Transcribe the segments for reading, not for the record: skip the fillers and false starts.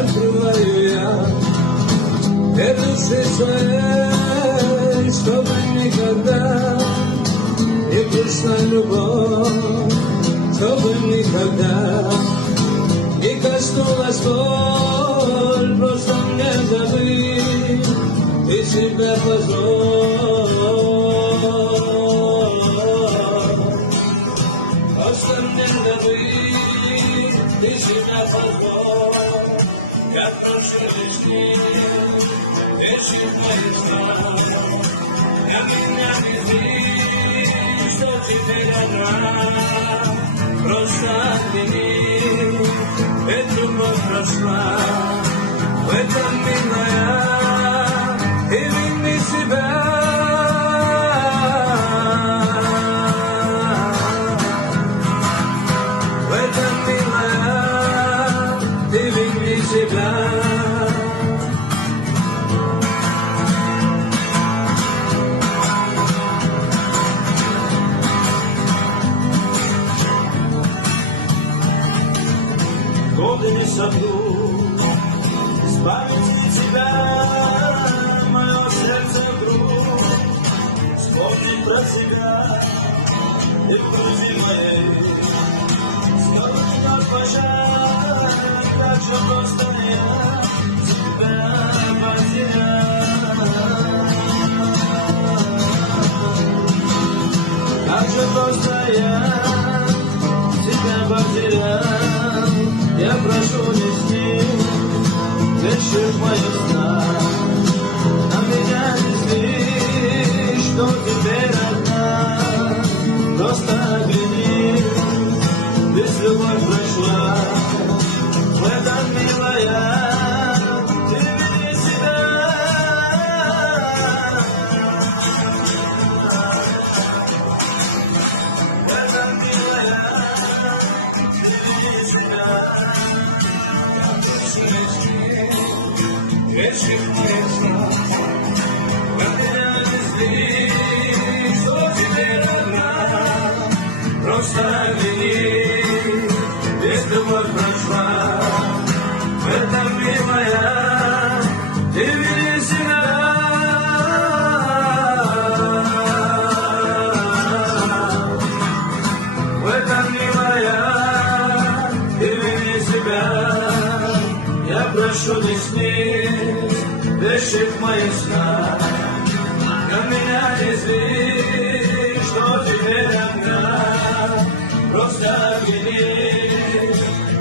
открываю я для души своей, чтобы никогда не пришла любовь, чтобы никогда не коснулась боль, просто мне забыть и себя позволь. Просто мне забыть и себя позволь. Я прошу весны, вещи мои сна, я меня не зли, что теперь одна. Просто отмени, ведь любовь прошла, в этом милая, и вини себя. В этом милая, и вини себя. Годы не сотру с памяти тебя, мое сердце вдруг вспомнит про тебя, и в груди моей снова вновь пожар, как же просто я тебя потерял, как же просто я тебя потерял. Я прошу не сни, вещи в моих снах, на меня не зли, что теперь одна. Просто огляни, ведь любовь прошла, в этом милая, ты вини себя. В этом милая, ты вини себя. Вещи в моих снах, на меня не зли, что теперь одна. Просто огляни, ведь любовь прошла, в этом милая, ты вини себя. В этом милая, ты вини себя. Я прошу не сни, вещи в моих снах, на меня не зли, что теперь одна. Просто огляни,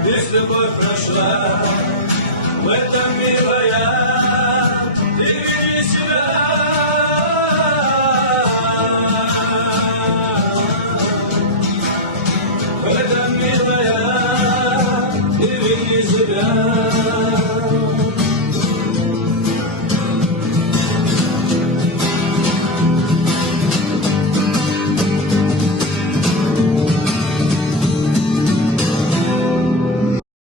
ведь любовь прошла, в этом милая, ты вини себя. В этом милая, ты вини себя.